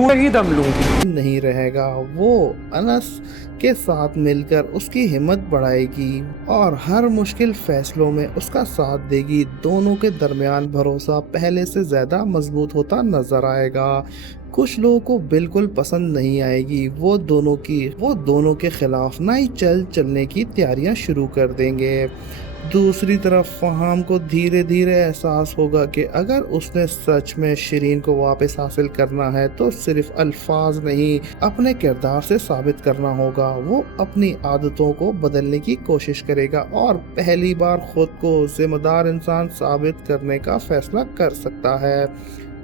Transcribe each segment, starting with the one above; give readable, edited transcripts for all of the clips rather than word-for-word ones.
पूरा ही दम लूंगी। नहीं रहेगा। वो अनस के साथ मिलकर उसकी हिम्मत बढ़ाएगी और हर मुश्किल फैसलों में उसका साथ देगी। दोनों के दरमियान भरोसा पहले से ज़्यादा मजबूत होता नजर आएगा। कुछ लोगों को बिल्कुल पसंद नहीं आएगी। वो दोनों के खिलाफ नई चलने की तैयारियां शुरू कर देंगे। दूसरी तरफ फहाम को धीरे धीरे एहसास होगा कि अगर उसने सच में शिरीन को वापस हासिल करना है तो सिर्फ अल्फाज नहीं, अपने किरदार से साबित करना होगा। वो अपनी आदतों को बदलने की कोशिश करेगा और पहली बार खुद को जिम्मेदार इंसान साबित करने का फैसला कर सकता है।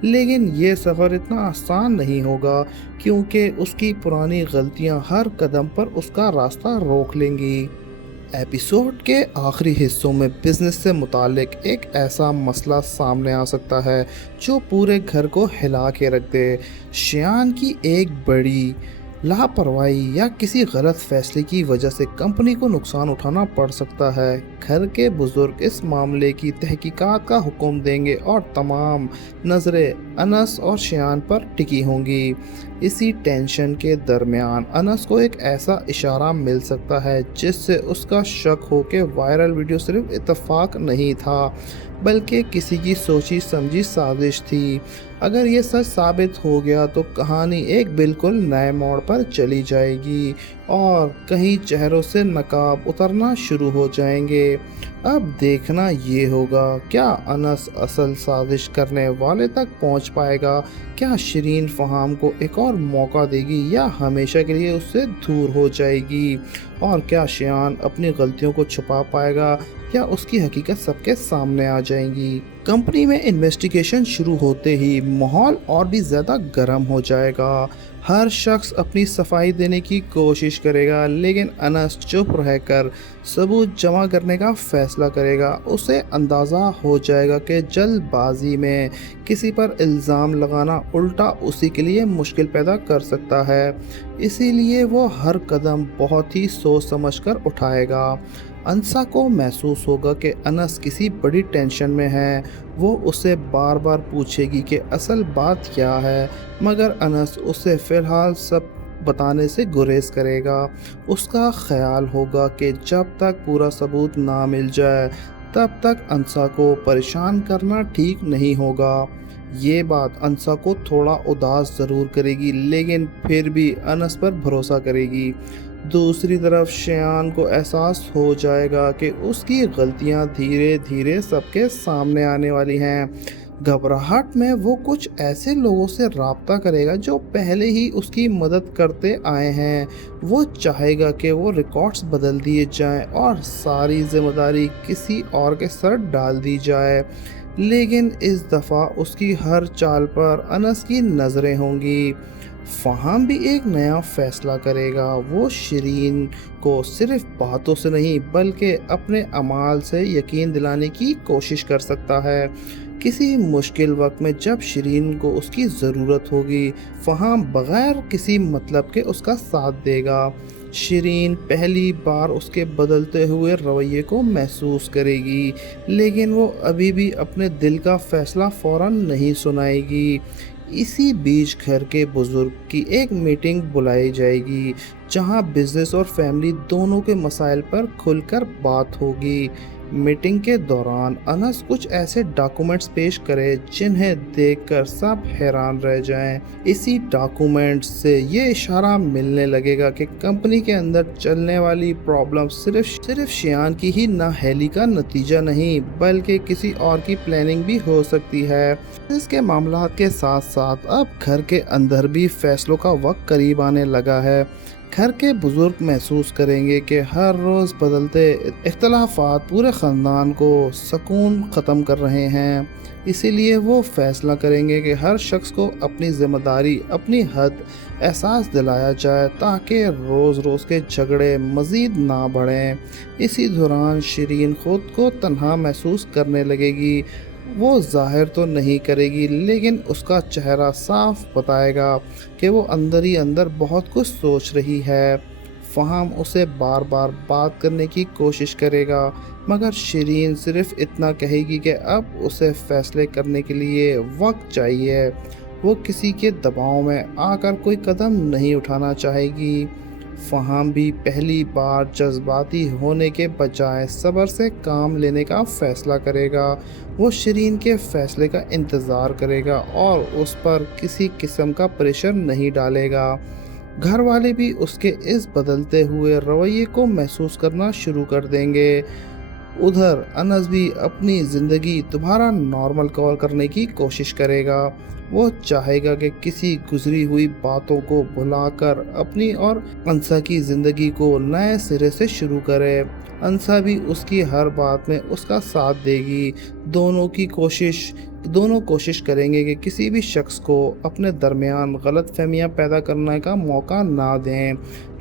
लेकिन ये सफ़र इतना आसान नहीं होगा, क्योंकि उसकी पुरानी गलतियां हर कदम पर उसका रास्ता रोक लेंगी। एपिसोड के आखिरी हिस्सों में बिजनेस से मुतालिक एक ऐसा मसला सामने आ सकता है जो पूरे घर को हिला के रख दे। शियान की एक बड़ी लापरवाही या किसी गलत फैसले की वजह से कंपनी को नुकसान उठाना पड़ सकता है। घर के बुजुर्ग इस मामले की तहकीकात का हुक्म देंगे और तमाम नज़रें अनस और शियान पर टिकी होंगी। इसी टेंशन के दरमियान अनस को एक ऐसा इशारा मिल सकता है जिससे उसका शक हो कि वायरल वीडियो सिर्फ इत्तेफाक नहीं था, बल्कि किसी की सोची समझी साजिश थी। अगर ये सच साबित हो गया तो कहानी एक बिल्कुल नए मोड़ पर चली जाएगी और कहीं चेहरों से नकाब उतरना शुरू हो जाएंगे। अब देखना ये होगा, क्या अनस असल साजिश करने वाले तक पहुंच पाएगा? क्या शिरीन फहाम को एक और मौका देगी या हमेशा के लिए उससे दूर हो जाएगी? और क्या शियान अपनी गलतियों को छुपा पाएगा या उसकी हकीकत सबके सामने आ जाएंगी? कंपनी में इन्वेस्टिगेशन शुरू होते ही माहौल और भी ज़्यादा गर्म हो जाएगा। हर शख्स अपनी सफाई देने की कोशिश करेगा, लेकिन अनस चुप रहकर सबूत जमा करने का फैसला करेगा। उसे अंदाज़ा हो जाएगा कि जल्दबाजी में किसी पर इल्ज़ाम लगाना उल्टा उसी के लिए मुश्किल पैदा कर सकता है। इसीलिए वो हर कदम बहुत ही सोच समझकर उठाएगा। अंसा को महसूस होगा कि अनस किसी बड़ी टेंशन में है। वो उससे बार बार पूछेगी कि असल बात क्या है, मगर अनस उसे फ़िलहाल सब बताने से गुरेज करेगा। उसका ख्याल होगा कि जब तक पूरा सबूत ना मिल जाए तब तक अंसा को परेशान करना ठीक नहीं होगा। ये बात अंसा को थोड़ा उदास ज़रूर करेगी, लेकिन फिर भी अनस पर भरोसा करेगी। दूसरी तरफ शियान को एहसास हो जाएगा कि उसकी गलतियां धीरे धीरे सबके सामने आने वाली हैं। घबराहट में वो कुछ ऐसे लोगों से राब्ता करेगा जो पहले ही उसकी मदद करते आए हैं। वो चाहेगा कि वो रिकॉर्ड्स बदल दिए जाएं और सारी जिम्मेदारी किसी और के सर डाल दी जाए। लेकिन इस दफ़ा उसकी हर चाल पर अनस की नज़रें होंगी। फहाम भी एक नया फैसला करेगा। वो शिरीन को सिर्फ बातों से नहीं बल्कि अपने अमाल से यकीन दिलाने की कोशिश कर सकता है। किसी मुश्किल वक्त में जब शिरीन को उसकी ज़रूरत होगी, फहाम बग़ैर किसी मतलब के उसका साथ देगा। शिरीन पहली बार उसके बदलते हुए रवैये को महसूस करेगी, लेकिन वो अभी भी अपने दिल का फैसला फ़ौरन नहीं सुनाएगी। इसी बीच घर के बुजुर्ग की एक मीटिंग बुलाई जाएगी, जहां बिजनेस और फैमिली दोनों के मसाइल पर खुलकर बात होगी। मीटिंग के दौरान अनस कुछ ऐसे डॉक्यूमेंट्स पेश करे जिन्हें देखकर सब हैरान रह जाएं। इसी डॉक्यूमेंट्स से ये इशारा मिलने लगेगा कि कंपनी के अंदर चलने वाली प्रॉब्लम सिर्फ शियान की ही नाअहली का नतीजा नहीं, बल्कि किसी और की प्लानिंग भी हो सकती है। इसके मामला के साथ साथ अब घर के अंदर भी फैसलों का वक्त करीब आने लगा है। घर के बुजुर्ग महसूस करेंगे कि हर रोज़ बदलते इख्तलाफात पूरे ख़ानदान को सुकून ख़त्म कर रहे हैं। इसीलिए वो फ़ैसला करेंगे कि हर शख्स को अपनी ज़िम्मेदारी, अपनी हद एहसास दिलाया जाए ताकि रोज़ रोज़ के झगड़े मज़ीद ना बढ़ें। इसी दौरान शिरीन ख़ुद को तन्हा महसूस करने लगेगी। वो ज़ाहिर तो नहीं करेगी, लेकिन उसका चेहरा साफ बताएगा कि वो अंदर ही अंदर बहुत कुछ सोच रही है। फ़हाम उसे बार बार बात करने की कोशिश करेगा, मगर शिरीन सिर्फ इतना कहेगी कि अब उसे फ़ैसले करने के लिए वक्त चाहिए। वो किसी के दबाव में आकर कोई कदम नहीं उठाना चाहेगी। फहाम भी पहली बार जज्बाती होने के बजाय सब्र से काम लेने का फैसला करेगा। वो शिरीन के फैसले का इंतज़ार करेगा और उस पर किसी किस्म का प्रेशर नहीं डालेगा। घर वाले भी उसके इस बदलते हुए रवैये को महसूस करना शुरू कर देंगे। उधर अनस भी अपनी ज़िंदगी दोबारा नॉर्मल कवर करने की कोशिश करेगा। वो चाहेगा कि किसी गुजरी हुई बातों को भुलाकर अपनी और अंसा की ज़िंदगी को नए सिरे से शुरू करे। अंसा भी उसकी हर बात में उसका साथ देगी। दोनों कोशिश करेंगे कि किसी भी शख्स को अपने दरमियान गलतफहमियां पैदा करने का मौका ना दें।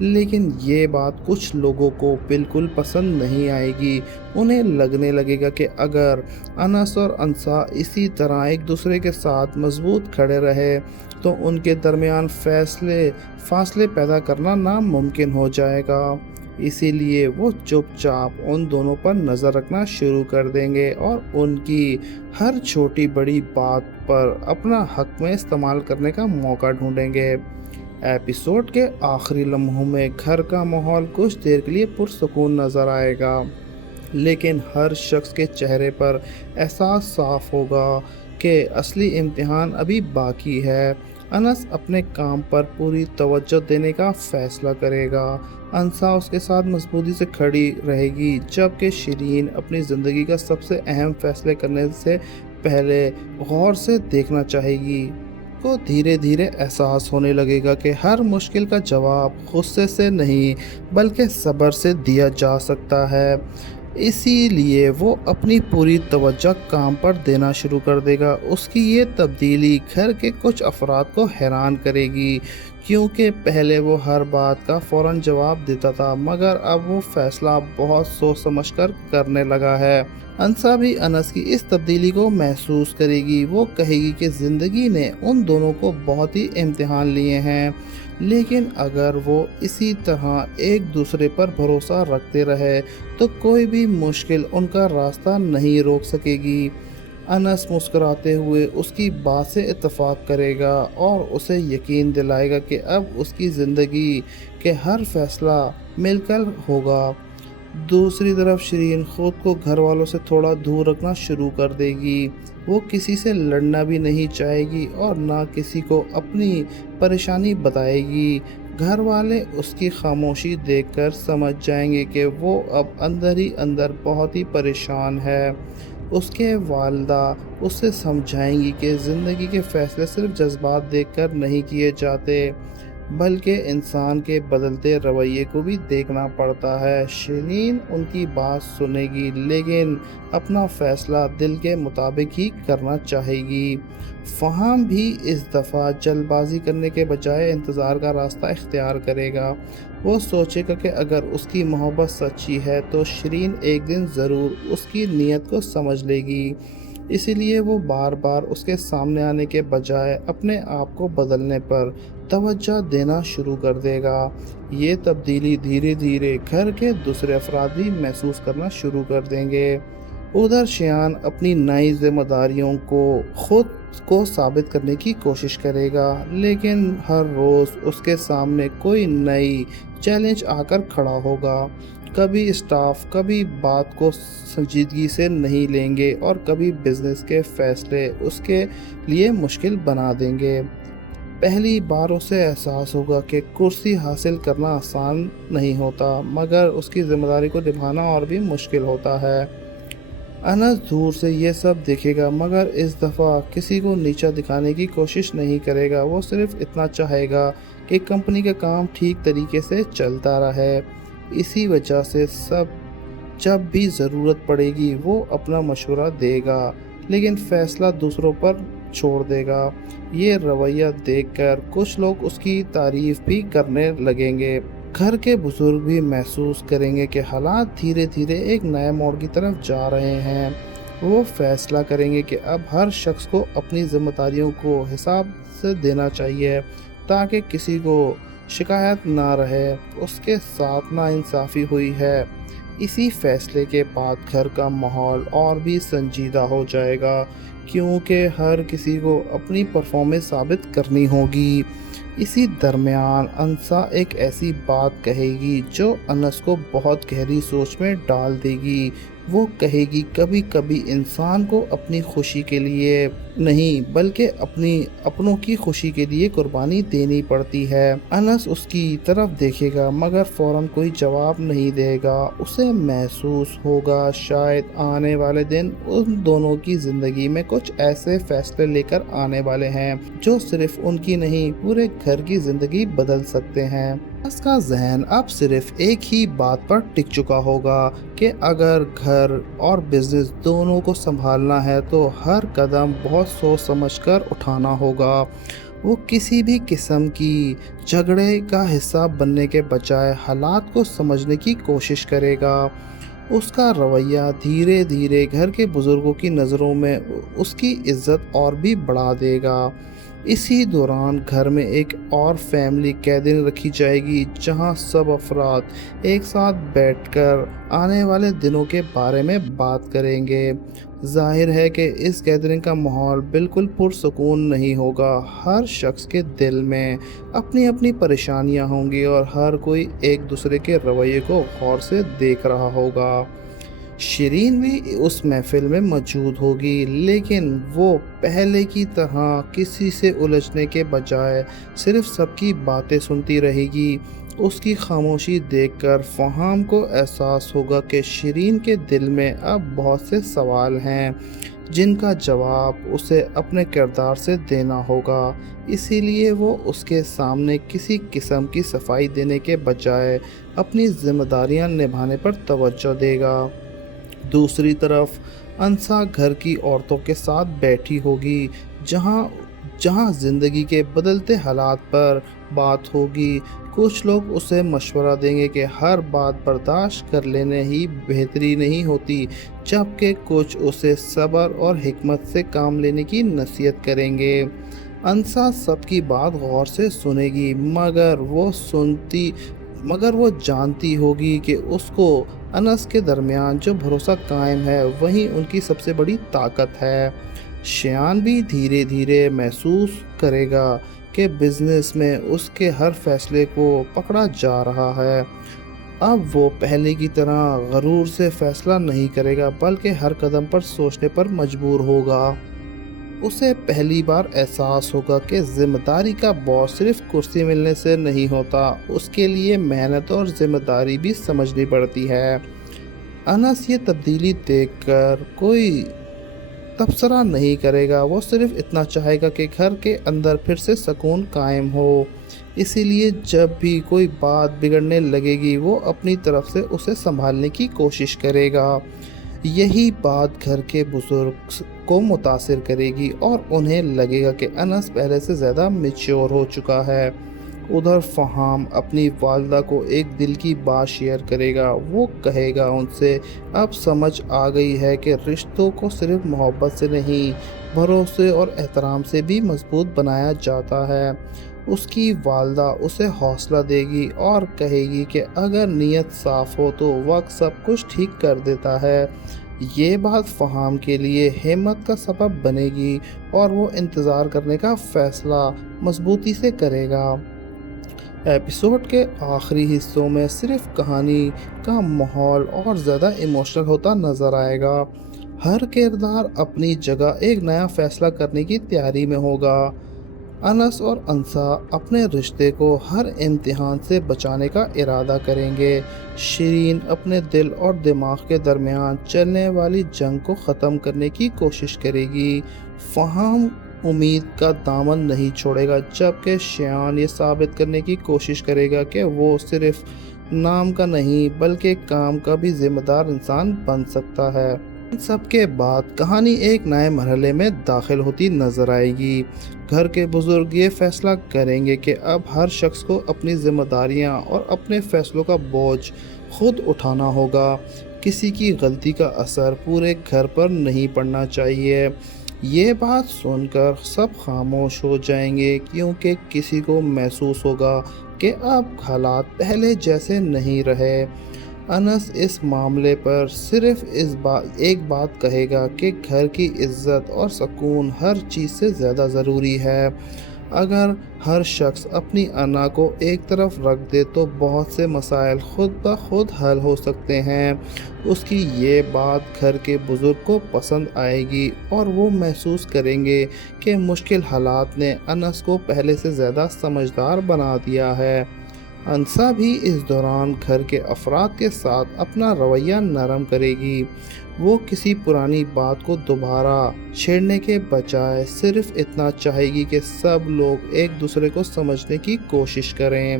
लेकिन ये बात कुछ लोगों को बिल्कुल पसंद नहीं आएगी। उन्हें लगने लगेगा कि अगर अनस और अंसा इसी तरह एक दूसरे के साथ मजबूत खड़े रहे तो उनके दरमियान फासले पैदा करना नामुमकिन हो जाएगा। इसीलिए वो चुपचाप उन दोनों पर नज़र रखना शुरू कर देंगे और उनकी हर छोटी बड़ी बात पर अपना हक में इस्तेमाल करने का मौका ढूंढेंगे। एपिसोड के आखिरी लम्हों में घर का माहौल कुछ देर के लिए पुरसुकून नज़र आएगा, लेकिन हर शख्स के चेहरे पर एहसास साफ होगा कि असली इम्तिहान अभी बाकी है। अनस अपने काम पर पूरी तवज्जो देने का फैसला करेगा। अंसा उसके साथ मजबूती से खड़ी रहेगी, जबकि शिरीन अपनी ज़िंदगी का सबसे अहम फैसले करने से पहले गौर से देखना चाहेगी। को धीरे धीरे एहसास होने लगेगा कि हर मुश्किल का जवाब गुस्से से नहीं बल्कि सब्र से दिया जा सकता है। इसीलिए वो अपनी पूरी तवज्जो काम पर देना शुरू कर देगा। उसकी ये तब्दीली घर के कुछ अफराद को हैरान करेगी, क्योंकि पहले वो हर बात का फ़ौरन जवाब देता था, मगर अब वो फ़ैसला बहुत सोच समझ कर करने लगा है। अंसा भी अनस की इस तब्दीली को महसूस करेगी। वो कहेगी कि ज़िंदगी ने उन दोनों को बहुत ही इम्तिहान लिए हैं, लेकिन अगर वो इसी तरह एक दूसरे पर भरोसा रखते रहे तो कोई भी मुश्किल उनका रास्ता नहीं रोक सकेगी। अनस मुस्कुराते हुए उसकी बात से इत्तेफाक करेगा और उसे यकीन दिलाएगा कि अब उसकी ज़िंदगी के हर फैसला मिलकर होगा। दूसरी तरफ शिरीन खुद को घर वालों से थोड़ा दूर रखना शुरू कर देगी। वो किसी से लड़ना भी नहीं चाहेगी और ना किसी को अपनी परेशानी बताएगी। घर वाले उसकी खामोशी देखकर समझ जाएंगे कि वो अब अंदर ही अंदर बहुत ही परेशान है। उसके वालिदा उससे समझाएंगी कि ज़िंदगी के फ़ैसले सिर्फ जज्बात देखकर नहीं किए जाते, बल्कि इंसान के बदलते रवैये को भी देखना पड़ता है। शिरीन उनकी बात सुनेगी, लेकिन अपना फ़ैसला दिल के मुताबिक ही करना चाहेगी। फ़हाम भी इस दफ़ा जल्दबाजी करने के बजाय इंतज़ार का रास्ता इख्तियार करेगा। वो सोचेगा कि अगर उसकी मोहब्बत सच्ची है तो शिरीन एक दिन ज़रूर उसकी नीयत को समझ लेगी। इसीलिए वो बार बार उसके सामने आने के बजाय अपने आप को बदलने पर तवज्जो देना शुरू कर देगा। ये तब्दीली धीरे धीरे घर के दूसरे अफराद भी महसूस करना शुरू कर देंगे। उधर शियान अपनी नई जिम्मेदारियों को खुद को साबित करने की कोशिश करेगा, लेकिन हर रोज़ उसके सामने कोई नई चैलेंज आकर खड़ा होगा। कभी स्टाफ कभी बात को संजीदगी से नहीं लेंगे और कभी बिजनेस के फैसले उसके लिए मुश्किल बना देंगे। पहली बार उसे एहसास होगा कि कुर्सी हासिल करना आसान नहीं होता, मगर उसकी जिम्मेदारी को निभाना और भी मुश्किल होता है। अनस दूर से ये सब देखेगा, मगर इस दफ़ा किसी को नीचा दिखाने की कोशिश नहीं करेगा। वो सिर्फ इतना चाहेगा कि कंपनी का काम ठीक तरीके से चलता रहे। इसी वजह से जब भी ज़रूरत पड़ेगी वो अपना मशवरा देगा, लेकिन फ़ैसला दूसरों पर छोड़ देगा। ये रवैया देखकर कुछ लोग उसकी तारीफ़ भी करने लगेंगे। घर के बुजुर्ग भी महसूस करेंगे कि हालात धीरे धीरे एक नए मोड़ की तरफ जा रहे हैं। वो फैसला करेंगे कि अब हर शख्स को अपनी जिम्मेदारियों को हिसाब से देना चाहिए, ताकि किसी को शिकायत ना रहे। उसके साथ नाइंसाफ़ी हुई है। इसी फैसले के बाद घर का माहौल और भी संजीदा हो जाएगा, क्योंकि हर किसी को अपनी परफॉर्मेंस साबित करनी होगी। इसी दरमियान अंसा एक ऐसी बात कहेगी जो अनस को बहुत गहरी सोच में डाल देगी। वो कहेगी कभी कभी इंसान को अपनी खुशी के लिए नहीं बल्कि अपनी अपनों की खुशी के लिए कुर्बानी देनी पड़ती है। अनस उसकी तरफ देखेगा मगर फौरन कोई जवाब नहीं देगा। उसे महसूस होगा शायद आने वाले दिन उन दोनों की जिंदगी में कुछ ऐसे फैसले लेकर आने वाले हैं जो सिर्फ उनकी नहीं पूरे घर की जिंदगी बदल सकते हैं। उसका जहन अब सिर्फ एक ही बात पर टिक चुका होगा कि अगर घर और बिजनेस दोनों को संभालना है तो हर कदम बहुत सोच समझकर उठाना होगा। वो किसी भी किस्म की झगड़े का हिस्सा बनने के बजाय हालात को समझने की कोशिश करेगा। उसका रवैया धीरे धीरे घर के बुजुर्गों की नज़रों में उसकी इज्जत और भी बढ़ा देगा। इसी दौरान घर में एक और फैमिली गैदरिंग रखी जाएगी जहां सब अफराद एक साथ बैठकर आने वाले दिनों के बारे में बात करेंगे। जाहिर है कि इस गैदरिंग का माहौल बिल्कुल पुरसुकून नहीं होगा। हर शख्स के दिल में अपनी अपनी परेशानियां होंगी और हर कोई एक दूसरे के रवैये को गौर से देख रहा होगा। शिरीन भी उस महफिल में मौजूद होगी लेकिन वो पहले की तरह किसी से उलझने के बजाय सिर्फ सबकी बातें सुनती रहेगी। उसकी खामोशी देखकर फहाम को एहसास होगा कि शिरीन के दिल में अब बहुत से सवाल हैं जिनका जवाब उसे अपने किरदार से देना होगा। इसीलिए वो उसके सामने किसी किस्म की सफाई देने के बजाय अपनी जिम्मेदारियां निभाने पर तवज्जो देगा। दूसरी तरफ अंसा घर की औरतों के साथ बैठी होगी जहां जहां जिंदगी के बदलते हालात पर बात होगी। कुछ लोग उसे मशवरा देंगे कि हर बात बर्दाश्त कर लेने ही बेहतरी नहीं होती, जबकि कुछ उसे सब्र और हिकमत से काम लेने की नसीहत करेंगे। अंसा सबकी बात गौर से सुनेगी मगर वो जानती होगी कि उसको अनस के दरमियान जो भरोसा कायम है वही उनकी सबसे बड़ी ताकत है। शियान भी धीरे धीरे महसूस करेगा कि बिजनेस में उसके हर फैसले को पकड़ा जा रहा है। अब वो पहले की तरह गरूर से फैसला नहीं करेगा बल्कि हर कदम पर सोचने पर मजबूर होगा। उसे पहली बार एहसास होगा कि जिम्मेदारी का बोझ सिर्फ कुर्सी मिलने से नहीं होता, उसके लिए मेहनत और जिम्मेदारी भी समझनी पड़ती है। अनस ये तब्दीली देखकर कोई तबसरा नहीं करेगा। वो सिर्फ इतना चाहेगा कि घर के अंदर फिर से सुकून कायम हो। इसीलिए जब भी कोई बात बिगड़ने लगेगी वो अपनी तरफ से उसे संभालने की कोशिश करेगा। यही बात घर के बुजुर्ग को मुतासिर करेगी और उन्हें लगेगा कि अनस पहले से ज़्यादा मैच्योर हो चुका है। उधर फहाम अपनी वालदा को एक दिल की बात शेयर करेगा। वो कहेगा उनसे अब समझ आ गई है कि रिश्तों को सिर्फ मोहब्बत से नहीं भरोसे और एहतराम से भी मजबूत बनाया जाता है। उसकी वालदा उसे हौसला देगी और कहेगी कि अगर नीयत साफ़ हो तो वक्त सब कुछ ठीक कर देता है। ये बात फहाम के लिए हिम्मत का सबब बनेगी और वो इंतज़ार करने का फ़ैसला मजबूती से करेगा। एपिसोड के आखिरी हिस्सों में सिर्फ कहानी का माहौल और ज़्यादा इमोशनल होता नज़र आएगा। हर किरदार अपनी जगह एक नया फ़ैसला करने की तैयारी में होगा। अनस और अंसा अपने रिश्ते को हर इम्तिहान से बचाने का इरादा करेंगे। शिरीन अपने दिल और दिमाग के दरमियान चलने वाली जंग को ख़त्म करने की कोशिश करेगी। फहाम उम्मीद का दामन नहीं छोड़ेगा जबकि शियान ये साबित करने की कोशिश करेगा कि वो सिर्फ नाम का नहीं बल्कि काम का भी जिम्मेदार इंसान बन सकता है। इन सब के बाद कहानी एक नए मरहले में दाखिल होती नजर आएगी। घर के बुजुर्ग ये फैसला करेंगे कि अब हर शख्स को अपनी जिम्मेदारियां और अपने फैसलों का बोझ खुद उठाना होगा। किसी की गलती का असर पूरे घर पर नहीं पड़ना चाहिए। ये बात सुनकर सब खामोश हो जाएंगे क्योंकि किसी को महसूस होगा कि अब हालात पहले जैसे नहीं रहे। انس اس معاملے پر صرف ایک بات کہے گا کہ گھر کی عزت اور سکون ہر چیز سے زیادہ ضروری ہے۔ اگر ہر شخص اپنی انا کو ایک طرف رکھ دے تو بہت سے مسائل خود بخود حل ہو سکتے ہیں۔ اس کی یہ بات گھر کے بزرگ کو پسند آئے گی اور وہ محسوس کریں گے کہ مشکل حالات نے انس کو پہلے سے زیادہ سمجھدار بنا دیا ہے۔ انسا بھی اس دوران گھر کے افراد کے ساتھ اپنا رویہ نرم کرے گی۔ وہ کسی پرانی بات کو دوبارہ چھیڑنے کے بجائے صرف اتنا چاہے گی کہ سب لوگ ایک دوسرے کو سمجھنے کی کوشش کریں۔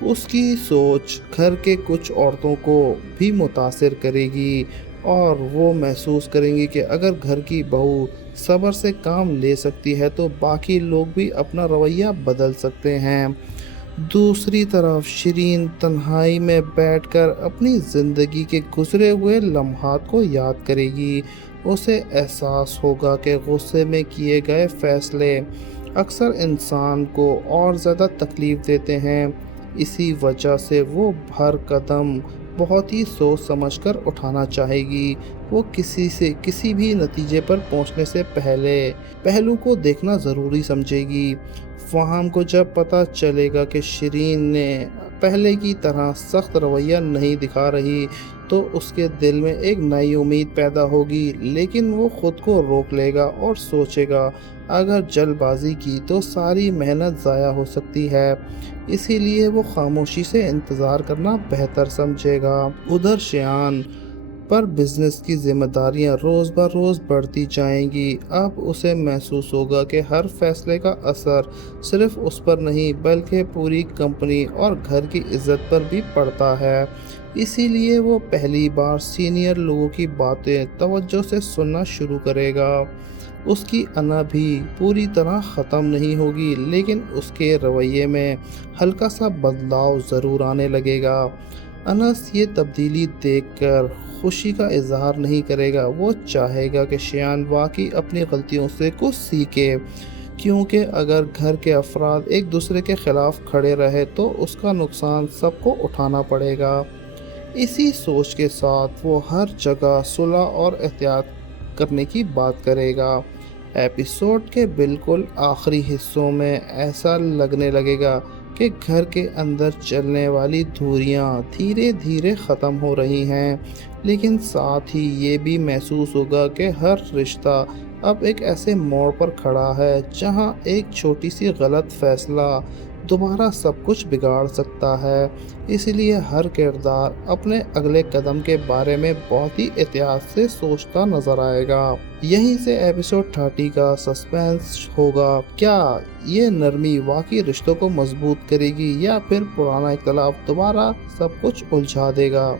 اس کی سوچ گھر کے کچھ عورتوں کو بھی متاثر کرے گی اور وہ محسوس کریں گی کہ اگر گھر کی بہو صبر سے کام لے سکتی ہے تو باقی لوگ بھی اپنا رویہ بدل سکتے ہیں۔ دوسری طرف شیرین تنہائی میں بیٹھ کر اپنی زندگی کے گزرے ہوئے لمحات کو یاد کرے گی۔ اسے احساس ہوگا کہ غصے میں کیے گئے فیصلے اکثر انسان کو اور زیادہ تکلیف دیتے ہیں۔ اسی وجہ سے وہ ہر قدم بہت ہی سوچ سمجھ کر اٹھانا چاہے گی۔ وہ کسی بھی نتیجے پر پہنچنے سے پہلے پہلو کو دیکھنا ضروری سمجھے گی۔ فہم کو جب پتہ چلے گا کہ شیرین نے پہلے کی طرح سخت رویہ نہیں دکھا رہی تو اس کے دل میں ایک نئی امید پیدا ہوگی، لیکن وہ خود کو روک لے گا اور سوچے گا اگر جلد بازی کی تو ساری محنت ضائع ہو سکتی ہے، اسی لیے وہ خاموشی سے انتظار کرنا بہتر سمجھے گا۔ ادھر شایان پر بزنس کی ذمہ داریاں روز بروز بڑھتی جائیں گی۔ اب اسے محسوس ہوگا کہ ہر فیصلے کا اثر صرف اس پر نہیں بلکہ پوری کمپنی اور گھر کی عزت پر بھی پڑتا ہے، اسی لیے وہ پہلی بار سینئر لوگوں کی باتیں توجہ سے سننا شروع کرے گا۔ اس کی انا بھی پوری طرح ختم نہیں ہوگی، لیکن اس کے رویے میں ہلکا سا بدلاؤ ضرور آنے لگے گا۔ انس یہ تبدیلی دیکھ کر خوشی کا اظہار نہیں کرے گا، وہ چاہے گا کہ شایان واقعی اپنی غلطیوں سے کچھ سیکھے، کیونکہ اگر گھر کے افراد ایک دوسرے کے خلاف کھڑے رہے تو اس کا نقصان سب کو اٹھانا پڑے گا۔ اسی سوچ کے ساتھ وہ ہر جگہ صلح اور احتیاط کرنے کی بات کرے گا۔ ایپیسوڈ کے بالکل آخری حصوں میں ایسا لگنے لگے گا کہ گھر کے اندر چلنے والی دھوریاں دھیرے دھیرے ختم ہو رہی ہیں، لیکن ساتھ ہی یہ بھی محسوس ہوگا کہ ہر رشتہ اب ایک ایسے موڑ پر کھڑا ہے جہاں ایک چھوٹی سی غلط فیصلہ دوبارہ سب کچھ بگاڑ سکتا ہے۔ اس لیے ہر کردار اپنے اگلے قدم کے بارے میں بہت ہی احتیاط سے سوچتا نظر آئے گا۔ یہیں سے ایپیسوڈ 30 کا سسپینس ہوگا۔ کیا یہ نرمی واقعی رشتوں کو مضبوط کرے گی یا پھر پرانا اختلاف دوبارہ سب کچھ الجھا دے گا؟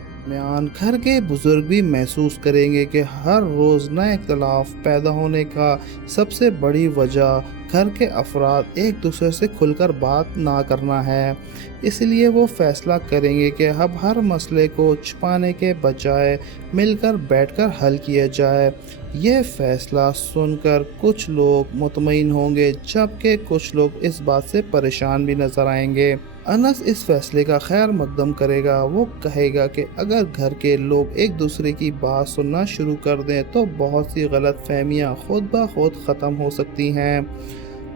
گھر کے بزرگ بھی محسوس کریں گے کہ ہر روز نئے اختلاف پیدا ہونے کا سب سے بڑی وجہ گھر کے افراد ایک دوسرے سے کھل کر بات نہ کرنا ہے۔ اس لیے وہ فیصلہ کریں گے کہ اب ہر مسئلے کو چھپانے کے بجائے مل کر بیٹھ کر حل کیا جائے۔ یہ فیصلہ سن کر کچھ لوگ مطمئن ہوں گے جبکہ کچھ لوگ اس بات سے پریشان بھی نظر آئیں گے۔ انس اس فیصلے کا خیر مقدم کرے گا۔ وہ کہے گا کہ اگر گھر کے لوگ ایک دوسرے کی بات سننا شروع کر دیں تو بہت سی غلط فہمیاں خود بخود ختم ہو سکتی ہیں۔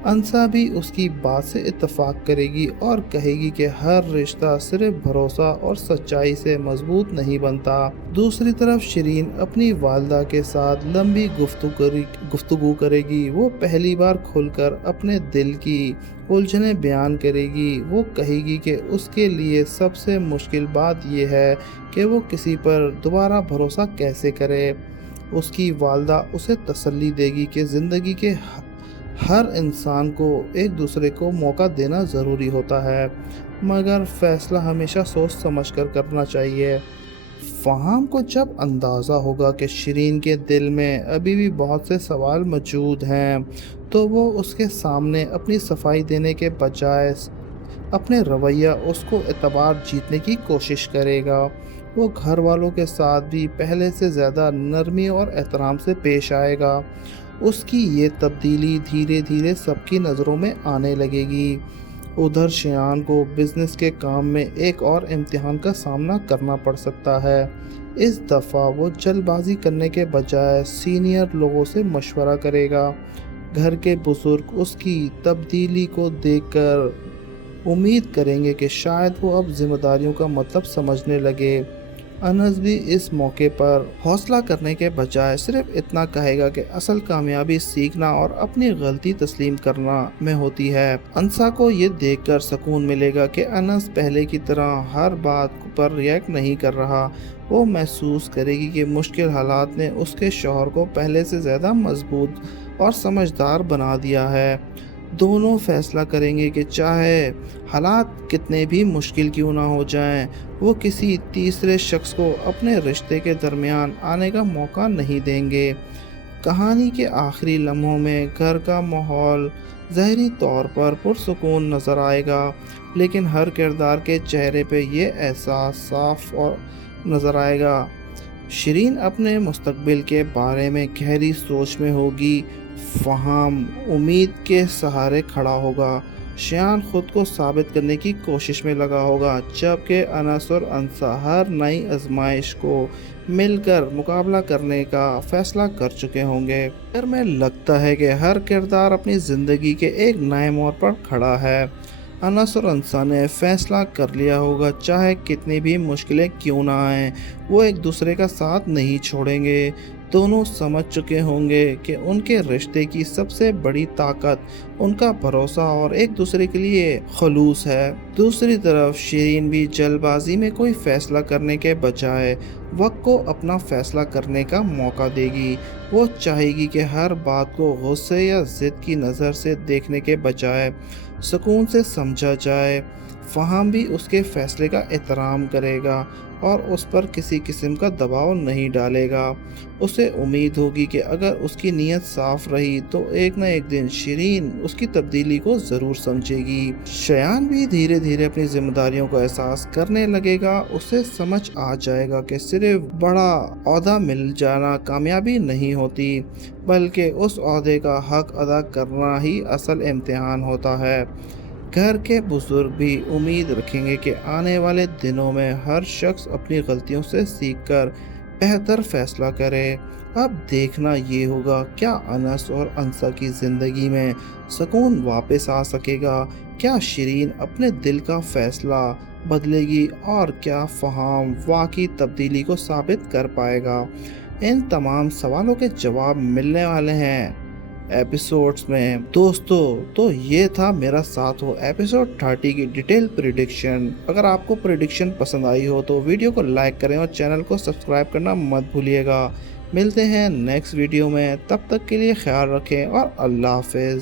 انسا بھی اس کی بات سے اتفاق کرے گی اور کہے گی کہ ہر رشتہ صرف بھروسہ اور سچائی سے مضبوط نہیں بنتا۔ دوسری طرف شیرین اپنی والدہ کے ساتھ لمبی گفتگو کرے گی۔ وہ پہلی بار کھل کر اپنے دل کی الجھنیں بیان کرے گی۔ وہ کہے گی کہ اس کے لیے سب سے مشکل بات یہ ہے کہ وہ کسی پر دوبارہ بھروسہ کیسے کرے۔ اس کی والدہ اسے تسلی دے گی کہ زندگی کے ہر انسان کو ایک دوسرے کو موقع دینا ضروری ہوتا ہے، مگر فیصلہ ہمیشہ سوچ سمجھ کر کرنا چاہیے۔ فہم کو جب اندازہ ہوگا کہ شیرین کے دل میں ابھی بھی بہت سے سوال موجود ہیں تو وہ اس کے سامنے اپنی صفائی دینے کے بجائے اپنے رویہ اس کو اعتبار جیتنے کی کوشش کرے گا۔ وہ گھر والوں کے ساتھ بھی پہلے سے زیادہ نرمی اور احترام سے پیش آئے گا۔ اس کی یہ تبدیلی دھیرے دھیرے سب کی نظروں میں آنے لگے گی۔ उधर शियान को बिजनेस के काम में एक और इम्तिहान का सामना करना पड़ सकता है। इस दफ़ा वो जल्दबाजी करने के बजाय सीनियर लोगों से मशवरा करेगा। घर के बुजुर्ग उसकी तब्दीली को देखकर उम्मीद करेंगे कि शायद वो अब जिम्मेदारियों का मतलब समझने लगे। अनस भी इस मौके पर हौसला करने के बजाय सिर्फ इतना कहेगा कि असल कामयाबी सीखना और अपनी गलती तस्लीम करना में होती है। अंसा को ये देखकर सुकून मिलेगा कि अनस पहले की तरह हर बात पर रिएक्ट नहीं कर रहा। वो महसूस करेगी कि मुश्किल हालात ने उसके शौहर को पहले से ज़्यादा मजबूत और समझदार बना दिया है। दोनों फैसला करेंगे कि चाहे हालात कितने भी मुश्किल क्यों ना हो जाएं, वो किसी तीसरे शख्स को अपने रिश्ते के दरमियान आने का मौका नहीं देंगे। कहानी के आखिरी लम्हों में घर का माहौल ज़ाहिरी तौर पर पुरसुकून नज़र आएगा, लेकिन हर किरदार के चेहरे पे ये एहसास साफ और नज़र आएगा। शिरीन अपने मुस्तकबिल के बारे में गहरी सोच में होगी। फहाम उम्मीद के सहारे खड़ा होगा। शियान खुद को साबित करने की कोशिश में लगा होगा, जबकि अनस और अंसा हर नई आजमाइश को मिलकर मुकाबला करने का फैसला कर चुके होंगे। फिर में लगता है कि हर किरदार अपनी ज़िंदगी के एक नए मोड़ पर खड़ा है। अनस और अंसा ने फैसला कर लिया होगा, चाहे कितनी भी मुश्किलें क्यों ना आएं, वो एक दूसरे का साथ नहीं छोड़ेंगे। दोनों समझ चुके होंगे कि उनके रिश्ते की सबसे बड़ी ताकत उनका भरोसा और एक दूसरे के लिए खलूस है। दूसरी तरफ शिरीन भी जल्दबाजी में कोई फैसला करने के बजाय वक्त को अपना फैसला करने का मौका देगी। वो चाहेगी कि हर बात को गुस्से या ज़िद की नज़र से देखने के बजाय सुकून से समझा जाए। फहाम भी उसके फैसले का एहतराम करेगा और उस पर किसी किस्म का दबाव नहीं डालेगा। उसे उम्मीद होगी कि अगर उसकी नीयत साफ रही तो एक न एक दिन शिरीन उसकी तब्दीली को ज़रूर समझेगी। शयान भी धीरे धीरे अपनी जिम्मेदारियों को एहसास करने लगेगा। उसे समझ आ जाएगा कि सिर्फ बड़ा ओहदा मिल जाना कामयाबी नहीं होती, बल्कि उस ओहदे का हक अदा करना ही असल इम्तिहान होता है। घर के बुजुर्ग भी उम्मीद रखेंगे कि आने वाले दिनों में हर शख्स अपनी गलतियों से सीखकर बेहतर फैसला करे। अब देखना ये होगा, क्या अनस और अंसा की ज़िंदगी में सुकून वापस आ सकेगा? क्या शिरीन अपने दिल का फैसला बदलेगी और क्या फहाम वाकई तब्दीली को साबित कर पाएगा? इन तमाम सवालों के जवाब मिलने वाले हैं एपिसोड्स में। दोस्तों, तो ये था मेरा 7वां एपिसोड 30 की डिटेल प्रिडिक्शन। अगर आपको प्रिडिक्शन पसंद आई हो तो वीडियो को लाइक करें और चैनल को सब्सक्राइब करना मत भूलिएगा। मिलते हैं नेक्स्ट वीडियो में, तब तक के लिए ख्याल रखें और अल्लाह हाफिज़।